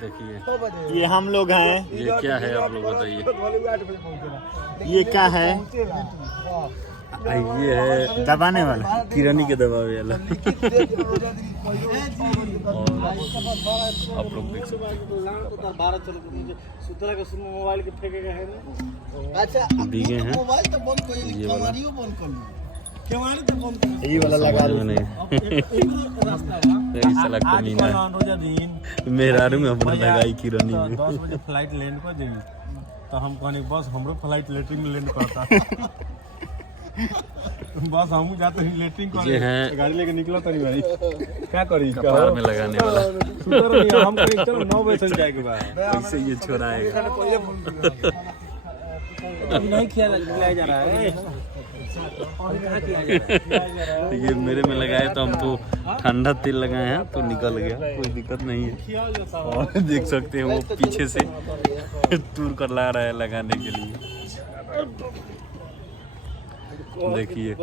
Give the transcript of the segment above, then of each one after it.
देखिए ये हम लोग हैं। ये क्या है आप लोग बताइए। ये क्या है? ये है दबाने वाला, किरानी के दबावे वाला। आप लोग देख सकते हैं भीगे हैं ये वाला। ये वाला लगा दो। साला कमीना मेरा में अपना लगाई किरानी में। 10 बजे फ्लाइट लैंड कर देगी तो हम कहने बस हमरो फ्लाइट लेटरिंग लैंड करता। बस हम जाते ही लेटरिंग ये है गाड़ी लेके निकला तो नहीं भाई क्या करी कपार में लगाने वाला। सुतर नहीं हम कहीं चलो 9 बजे तक जाएगा भाई। वैसे ये छोरा आएगा। अभी नहीं खिलाया जा रहा है। ये मेरे में लगाए तो हम तो ठंडा तेल लगाए हैं तो निकल गया, कोई दिक्कत नहीं है। और देख सकते हैं वो पीछे से टूर कर ला रहा है लगाने के लिए। देखिए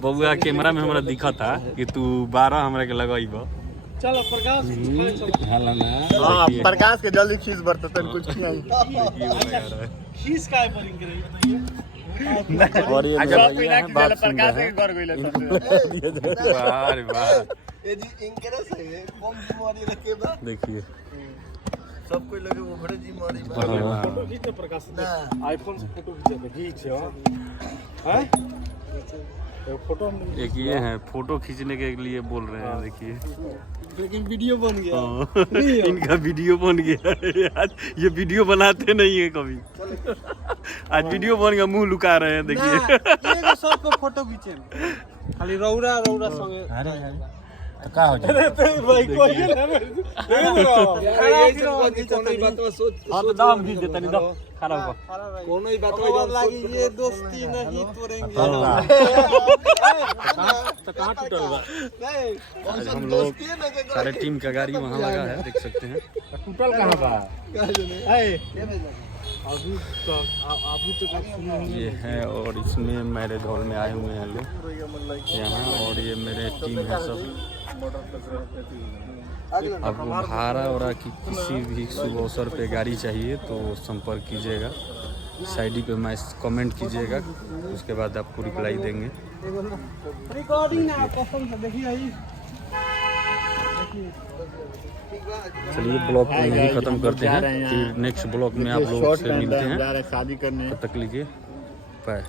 बबुआ कैमरा में हमरा दिखा था कि तू 12 हमरा के लगाई बा। चलो प्रकाश हाँ प्रकाश के जल्दी खींच बढ़ता तन कुछ नहीं। खीस का परिंग रही बताइए। और ये अच्छा लगाइए बिना हैं, बात सुन प्रकाश रहे के हैं। घर गइले सब। वाह रे वाह। ये जी इनकरे से कौन बीमारी रखे बा देखिए सब कोई लगे वो बड़े बीमारी बा फोटो खींच प्रकाश ना आईफोन से फोटो खींचे खींच हैं फोटो एक ये है फोटो खींचने के लिए बोल रहे हैं। देखिए लेकिन वीडियो बन गया। हाँ, इनका वीडियो बन गया। आज ये वीडियो बनाते नहीं है कभी। आज वीडियो बन गया, मुंह लुका रहे हैं। देखिए ये सब पे फोटो खींचे खाली रौरा संगे। अरे तो का हो जाए भाई कोई हां तो दाम खींच देता नहीं दो खराब हो कोनो ही बात लागी ये दोस्ती नहीं तोड़ेंगे। तो कहां टूटल बा नहीं आज हम लोग सारे टीम का गाड़ी वहाँ लगा है, देख सकते हैं। टूटल कहां बा ये है और इसमें मैरिज हॉल में आए हुए हैं लोग यहाँ। और ये मेरे टीम है सब। आपको भाड़ा और की किसी भी शुभ अवसर पे गाड़ी चाहिए तो संपर्क कीजिएगा। साइडी पे मैसेज कमेंट कीजिएगा, उसके बाद आपको रिप्लाई देंगे। रिकॉर्डिंग ना कसम से देखिए चलिए ब्लॉग को यहीं खत्म करते हैं, फिर नेक्स्ट ब्लॉग में आप लोग से मिलते हैं। शादी करने तब तक लीजिए बाय।